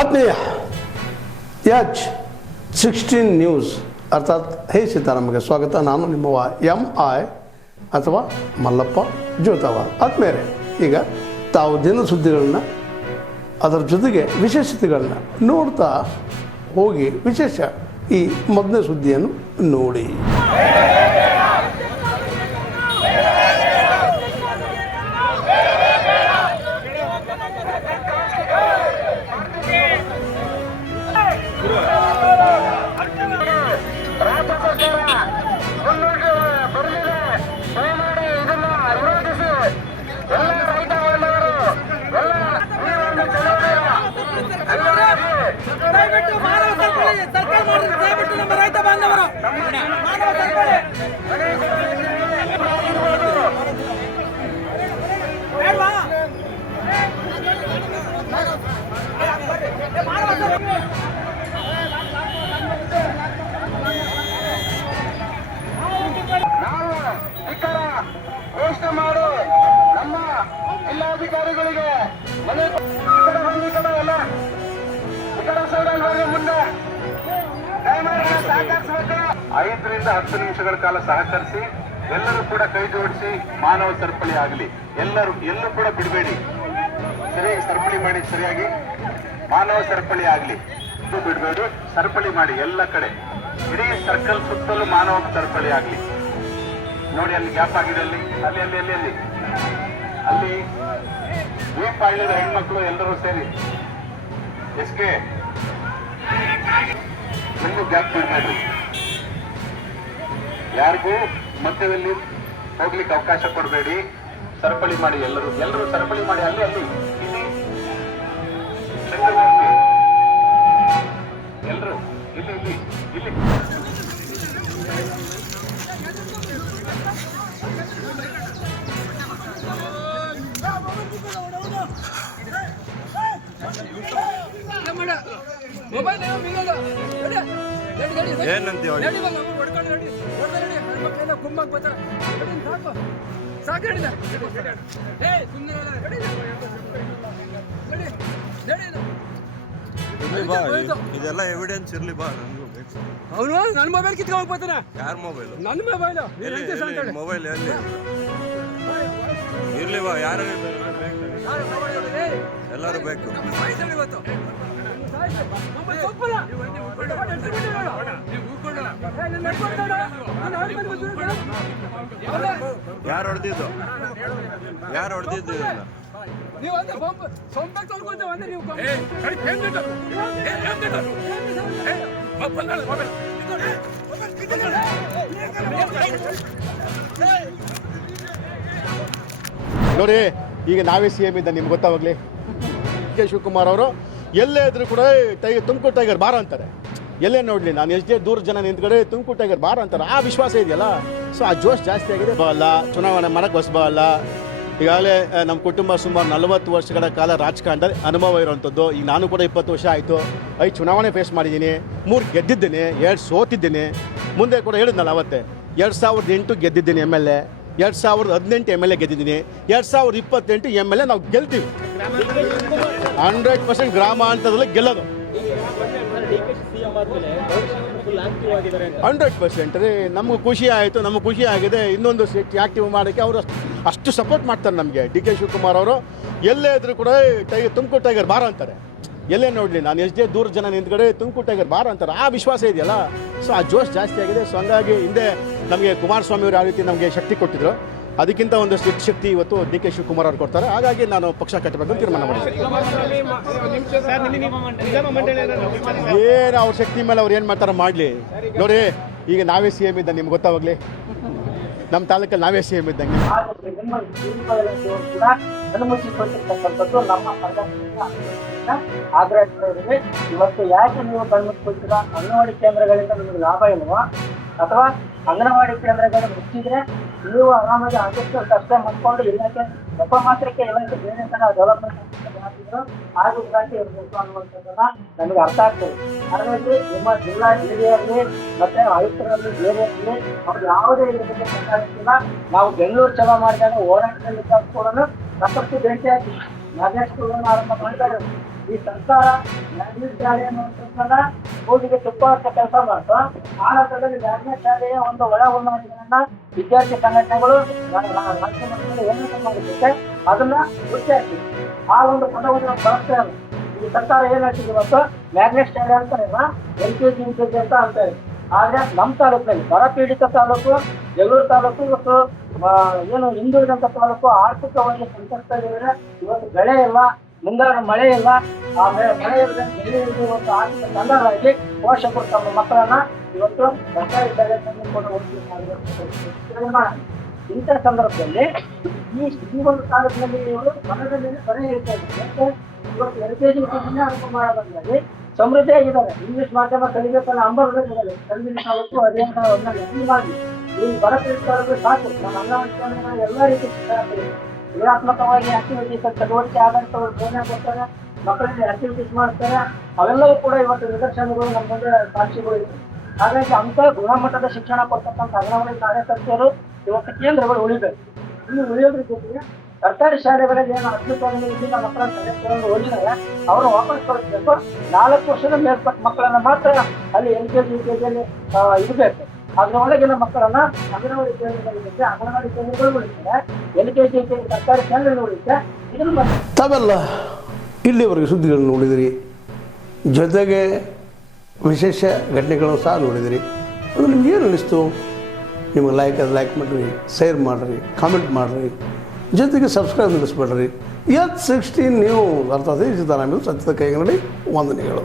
ಆತ್ಮೀಯ H16 news ಅರ್ಥಾತ್ ಹೇ ಸೀತಾರಾಮಗೆ ಸ್ವಾಗತ. ನಾನು ನಿಮ್ಮವ MI ಅಥವಾ ಮಲ್ಲಪ್ಪ ಜೋತಾವಾರ್. ಆತ್ಮೀಯರೇ, ಈಗ ತಾವು ದಿನ ಸುದ್ದಿಗಳನ್ನ ಅದರ ಜೊತೆಗೆ ವಿಶೇಷತೆಗಳನ್ನ ನೋಡ್ತಾ ಹೋಗಿ ವಿಶೇಷ ಈ ಮೊದಲನೇ ಸುದ್ದಿಯನ್ನು ನೋಡಿ. ಘೋಷಣೆ ಮಾಡು ನಮ್ಮ ಜಿಲ್ಲಾಧಿಕಾರಿಗಳಿಗೆ ಮನೆ ಎಲ್ಲ ಮುಂದೆ 5 ರಿಂದ 10 ನಿಮಿಷಗಳ ಕಾಲ ಸಹಕರಿಸಿ ಎಲ್ಲರೂ ಕೂಡ ಕೈ ಜೋಡಿಸಿ ಮಾನವ ಸರಪಳಿ ಆಗಲಿ. ಎಲ್ಲೂ ಕೂಡ ಬಿಡಬೇಡಿ, ಸರಿಯಾಗಿ ಸರಪಳಿ ಮಾಡಿ, ಸರಿಯಾಗಿ ಮಾನವ ಸರಪಳಿ ಆಗಲಿ. ಬಿಡಬೇಡಿ, ಸರಪಳಿ ಮಾಡಿ ಎಲ್ಲ ಕಡೆ, ಇಡೀ ಸರ್ಕಲ್ ಸುತ್ತಲೂ ಮಾನವ ಸರಪಳಿ ಆಗಲಿ. ನೋಡಿ, ಅಲ್ಲಿ ಗ್ಯಾಪ್ ಆಗಿದೆ, ಅಲ್ಲಿ ಅಲ್ಲಿ ಅಲ್ಲಿ ಅಲ್ಲಿ ಅಲ್ಲಿ ವೀಪ್ ಆಳಿದ ಹೆಣ್ಮಕ್ಳು ಎಲ್ಲರೂ ಸೇರಿ ಎಸ್ಕೆ ಎಲ್ಲೂ ಗ್ಯಾಪ್ ಬಿಡಬೇಡಿ, ಯಾರಿಗೂ ಮಧ್ಯದಲ್ಲಿ ಹೋಗ್ಲಿಕ್ಕೆ ಅವಕಾಶ ಕೊಡಬೇಡಿ. ಸರಪಳಿ ಮಾಡಿ, ಎಲ್ಲರೂ ಸರಪಳಿ ಮಾಡಿ. ಅಲ್ಲಿ ಅಲ್ಲಿ ಇಲ್ಲಿ ಎಲ್ಲರೂ ಇಲ್ಲಿ ಇಲ್ಲಿ ಇಲ್ಲಿ ಇದೆಲ್ಲ ಎವಿಡೆನ್ಸ್ ಇರ್ಲಿ ಬಾ. ಅವನು ನನ್ನ ಮೊಬೈಲ್ ಕಿತ್ಕೊಂಡು ಹೋಗ್ತಾನೆ. ಯಾರ ಮೊಬೈಲ್? ನನ್ನ ಮೊಬೈಲ್. ಮೊಬೈಲ್ ಎಲ್ಲಿ ಇರ್ಲಿ ಬಾ. ಯಾರು ಎಲ್ಲರೂ ಬೇಕು. ಯಾರು ಹೊಡೆದಿದ್ದು ಇದನ್ನ? ನೀವು ಸೊಂಪಕ್ಕೆ ತೊಳ್ಕೊಂತ ಅಂದ್ರೆ ನೀವು ನೋಡಿ, ಈಗ ನಾವೇ CM ಇದ್ದ ನಿಮ್ಗೆ ಗೊತ್ತಾವಾಗಲಿ. ಕೆ ಶಿವಕುಮಾರ್ ಅವರು ಎಲ್ಲೇ ಇದ್ರು ಕೂಡ ತುಮಕೂರು ಟೈಗರ್ ಬಾರ ಅಂತಾರೆ. ಎಲ್ಲೇ ನೋಡಲಿ, ನಾನು ಎಷ್ಟೇ ದೂರ ಜನ ನಿಂತ್ಕಡೆ ತುಮಕೂರು ಟೈಗರ್ ಬಾರ ಅಂತಾರೆ. ಆ ವಿಶ್ವಾಸ ಇದೆಯಲ್ಲ, ಸೊ ಆ ಜೋಶ್ ಜಾಸ್ತಿ ಆಗಿದೆ. ಅಲ್ಲ, ಚುನಾವಣೆ ಮಾಡಕ್ಕೆ ಹೊಸಬ ಅಲ್ಲ. ಈಗಾಗಲೇ ನಮ್ಮ ಕುಟುಂಬ ಸುಮಾರು 40 ವರ್ಷಗಳ ಕಾಲ ರಾಜಕಾರಣದಲ್ಲಿ ಅನುಭವ ಇರುವಂಥದ್ದು. ಈಗ ನಾನು ಕೂಡ 20 ವರ್ಷ ಆಯಿತು. 5 ಚುನಾವಣೆ ಫೇಸ್ ಮಾಡಿದ್ದೀನಿ, 3 ಗೆದ್ದಿದ್ದೇನೆ, 2 ಸೋತಿದ್ದೇನೆ. ಮುಂದೆ ಕೂಡ ಹೇಳಿದ್ನಲ್ಲ ಅವತ್ತೇ, 2008 ಗೆದ್ದಿದ್ದೀನಿ MLA, 2018 MLA ಗೆದ್ದಿದ್ದೀನಿ, 2028 MLA ನಾವು ಗೆಲ್ತೀವಿ. 100% ಗ್ರಾಮ ಹಂತದಲ್ಲಿ ಗೆಲ್ಲೋದು 100%. ರೀ, ನಮಗೂ ಖುಷಿ ಆಯಿತು, ನಮಗೆ ಖುಷಿ ಆಗಿದೆ. ಇನ್ನೊಂದು ಸೀಟ್ ಆ್ಯಕ್ಟಿವ್ ಮಾಡೋಕ್ಕೆ ಅವರು ಅಷ್ಟು ಸಪೋರ್ಟ್ ಮಾಡ್ತಾರೆ ನಮಗೆ. DK ಶಿವಕುಮಾರ್ ಅವರು ಎಲ್ಲೇ ಇದ್ರು ಕೂಡ ತುಮಕೂರು ಟೈಗರ್ ಬಾರ ಅಂತಾರೆ. ಎಲ್ಲೇ ನೋಡಲಿ, ನಾನು ಎಷ್ಟೇ ದೂರ ಜನ ನಿಂತ್ಕಡೆ ತುಮಕೂರು ಟೈಗರ್ ಬಾರ ಅಂತಾರೆ. ಆ ವಿಶ್ವಾಸ ಇದೆಯಲ್ಲ, ಸೊ ಆ ಜೋಶ್ ಜಾಸ್ತಿ ಆಗಿದೆ. ಸೊ ಹಂಗಾಗಿ ಹಿಂದೆ ನಮಗೆ ಕುಮಾರಸ್ವಾಮಿ ಅವರು ಯಾವ ರೀತಿ ನಮಗೆ ಶಕ್ತಿ ಕೊಟ್ಟಿದ್ರು, ಅದಕ್ಕಿಂತ ಒಂದಷ್ಟು ಹೆಚ್ಚು ಶಕ್ತಿ ಇವತ್ತು DK ಶಿವಕುಮಾರ್ ಅವರು ಕೊಡ್ತಾರೆ. ಹಾಗಾಗಿ ನಾನು ಪಕ್ಷ ಕಟ್ಟಬೇಕು ಅಂತ ತೀರ್ಮಾನ ಮಾಡಿದ್ದೀನಿ. ಏನು ಅವ್ರ ಶಕ್ತಿ ಮೇಲೆ ಅವ್ರು ಏನು ಮಾಡ್ತಾರೋ ಮಾಡಲಿ. ನೋಡಿ, ಈಗ ನಾವೇ CM ಇದ್ದ ನಿಮ್ಗೆ ಗೊತ್ತಾವಾಗಲಿ. ನಮ್ಮ ತಾಲೂಕಲ್ಲಿ ನಾವೇ CM ಇದ್ದಂಗೆ. ಆಗ್ರಹ ಇವತ್ತು ಯಾಕೆ ನೀವು ಕಣ್ಮುಚ್ಚಿಕೊಳ್ತೀರಾ? ಅಂಗನವಾಡಿ ಕೇಂದ್ರಗಳಿಂದ ನಿಮಗೆ ಲಾಭ ಇಲ್ವಾ? ಅಥವಾ ಅಂಗನವಾಡಿ ಕೇಂದ್ರಗಳು ಮುಚ್ಚಿದ್ರೆ ನೀವು ಆರಾಮಾಗಿ ಆದಷ್ಟು ಕಷ್ಟ ಮಾಡ್ಕೊಂಡು ಇಲಾಖೆ ಒಬ್ಬ ಮಾತ್ರಕ್ಕೆ ಇಲಾಖೆ ಬೇರೆ ತರ ಡೆವಲಪ್ಮೆಂಟ್ ಮಾಡ್ತಿದ್ರು ಹಾಗೂ ಇಲಾಖೆ ಇರಬೇಕು ಅನ್ನುವಂಥದ್ದನ್ನ ನಮಗೆ ಅರ್ಥ ಆಗ್ತದೆ. ಹಾಗಾಗಿ ನಿಮ್ಮ ಜಿಲ್ಲಾ ಜಿಲ್ಲೆಯಲ್ಲಿ ಮತ್ತೆ ಆಯುಕ್ತರಲ್ಲಿ ಬೇರೆಯಲ್ಲಿ ಅವ್ರು ಯಾವುದೇ ಇಲ್ಲ. ನಾವು ಬೆಂಗಳೂರು ಚಲೋ ಮಾಡಿದಾಗ ಹೋರಾಟದಲ್ಲಿ ಕೂಡ ಸಾಕಷ್ಟು ಭೇಟಿಯಾಗಿ ಮ್ಯಾಗ್ನೆಟ್ ಸ್ಕೂಲನ್ನು ಆರಂಭ ಮಾಡ್ತಾರೆ. ಈ ಸರ್ಕಾರ ಮ್ಯಾಗ್ನೆಟ್ ಶಾಲೆ ಅನ್ನುವಂಥದ್ದನ್ನ ಕೂದಿಗೆ ತುಪ್ಪ ಹಚ್ಚೋ ಕೆಲಸ ಮಾಡ್ತಾ ಆ ನಂತರದಲ್ಲಿ ಮ್ಯಾಗ್ನೆಟ್ ಶಾಲೆಯ ಒಂದು ಒಳ ಉನ್ನತಿಗಳನ್ನ ವಿದ್ಯಾರ್ಥಿ ಸಂಘಟನೆಗಳು ರಾಜ್ಯ ಮಟ್ಟದಲ್ಲಿ ಏನಾದ್ರು ಮಾಡಿರುತ್ತೆ ಅದನ್ನ ಉಚ್ಚಾರಿಸಿ ಆ ಒಂದು ಪದವನ್ನು ಬಳಸ್ತಾ ಇಲ್ಲ. ಈ ಸರ್ಕಾರ ಏನ್ ಹೇಳ್ತಿದೆ ಇವತ್ತು ಮ್ಯಾಗ್ನೆಟ್ ಶಾಲೆ ಅಂತಾನೆ LKG UKG ಅಂತ ಅಂತಾರೆ. ಆದ್ರೆ ನಮ್ಮ ತಾಲೂಕಿನಲ್ಲಿ ಬರಪೀಡಿತ ತಾಲೂಕು ಜಗಳೂರು ತಾಲೂಕು ಇವತ್ತು ಏನು ಹಿಂದುಳಿದಂತ ತಾಲೂಕು ಆರ್ಥಿಕವಾಗಿ ಸಂಕಷ್ಟದಲ್ಲಿದೆ. ಇವತ್ತು ಬೆಳೆ ಇಲ್ಲ, ಮುಂಗಾರು ಮಳೆ ಇಲ್ಲ. ಆ ಮಳೆ ಇಲ್ಲದೆ ಬೆಳೆ ಇಲ್ಲದೆ ಇವತ್ತು ಆರ್ಥಿಕ ಸಂದರ್ಭದಲ್ಲಿ ಪೋಷಕರು ತಮ್ಮ ಮಕ್ಕಳನ್ನ ಇವತ್ತು ಸರ್ಕಾರಿ ಶಾಲೆಯನ್ನು ಕೂಡ ಇಂಥ ಸಂದರ್ಭದಲ್ಲಿ ಈ ಒಂದು ತಾಲೂಕಿನಲ್ಲಿ ಇವರು ಮನದಲ್ಲಿ ಕೊನೆ ಇರ್ತಾ ಇದ್ದಾರೆ. ಇವತ್ತು LKG UKG ಆರಂಭ ಮಾಡೋದ್ರಲ್ಲಿ ಸಮೃದ್ಧಿಯಾಗಿದ್ದಾರೆ. ಇಂಗ್ಲಿಷ್ ಮಾಧ್ಯಮ ಕಲಿಬೇಕನ್ನ ಅಂಬರದಲ್ಲಿ ಕಲ್ವಿನ ತಾಲೂಕು ಅದೇ ಮಾಡಿ ಈ ಬರಪೀಡಿತರಿಗೆ ಸಾಕು ನಮ್ಮ ಅಂಗನವಾಡಿ ಎಲ್ಲ ರೀತಿ ಕ್ರಿಯಾತ್ಮಕವಾಗಿ ಆಕ್ಟಿವಿಟೀಸ್ ಚಟುವಟಿಕೆ ಆಧಾರಿತವರು ಪ್ರೇರಣೆ ಕೊಡ್ತಾರೆ, ಮಕ್ಕಳಿಗೆ ಆಕ್ಟಿವಿಟೀಸ್ ಮಾಡ್ತಾರೆ. ಅವೆಲ್ಲವೂ ಕೂಡ ಇವತ್ತು ನಿದರ್ಶನಗಳು ನಮ್ಮ ಮುಂದೆ ಸಾಕ್ಷಿಗಳು ಇವೆ. ಹಾಗಾಗಿ ಅಂತ ಗುಣಮಟ್ಟದ ಶಿಕ್ಷಣ ಕೊಡ್ತಕ್ಕಂಥ ಅಂಗನವಾಡಿ ಕಾರ್ಯಕರ್ತೆಯರು ಇವತ್ತು ಕೇಂದ್ರಗಳು ಉಳಿಬೇಕು. ಇಲ್ಲಿ ಉಳಿಯೋದ್ರ ಜೊತೆಗೆ ಸರ್ಕಾರಿ ಶಾಲೆಗಳಲ್ಲಿ ಏನು ಅದ್ಭುತದಿಂದ ಮಕ್ಕಳನ್ನು ತೆಗೆದುಕೊಂಡು ಹೋಗಿದ್ದಾರೆ ಅವರು ವಾಪಸ್ ಕಳಿಸ್ಬೇಕು. 4 ವರ್ಷದ ಮೇಲ್ಪಟ್ಟ ಮಕ್ಕಳನ್ನ ಮಾತ್ರ ಅಲ್ಲಿ LKG UKG ಇರಬೇಕು. ಅದರೊಳಗಿನ ಮಕ್ಕಳನ್ನ ಅಂಗನವಾಡಿ ಕೇಂದ್ರದಲ್ಲಿ ಇರುತ್ತೆ, ಅಂಗನವಾಡಿ ಕೇಂದ್ರಗಳು ಉಳಿತಾರೆ, LKG UKG ಸರ್ಕಾರಿ ಶಾಲೆಗಳು ಉಳಿಯುತ್ತೆ. ಇದನ್ನು ತಾವೆಲ್ಲ ಇಲ್ಲಿವರೆಗೆ ಸುದ್ದಿಗಳನ್ನು ನೋಡಿದಿರಿ, ಜೊತೆಗೆ ವಿಶೇಷ ಘಟನೆಗಳನ್ನು ಸಹ ನೋಡಿದಿರಿ. ಅದು ನಿಮ್ಗೆ ಏನು ಅನ್ನಿಸ್ತು? ನಿಮಗೆ ಲೈಕ್ ಮಾಡಿರಿ, ಶೇರ್ ಮಾಡಿರಿ, ಕಾಮೆಂಟ್ ಮಾಡಿರಿ, ಜೊತೆಗೆ ಸಬ್ಸ್ಕ್ರೈಬ್ ನಿಲ್ಲಿಸ್ಬೇಡ್ರಿ. H16 ನ್ಯೂಸ್ ಅರ್ಥಾತ್ ಸತ್ಯದ ಕೈಗನ್ನಡಿ ವಂದನೆಗಳು.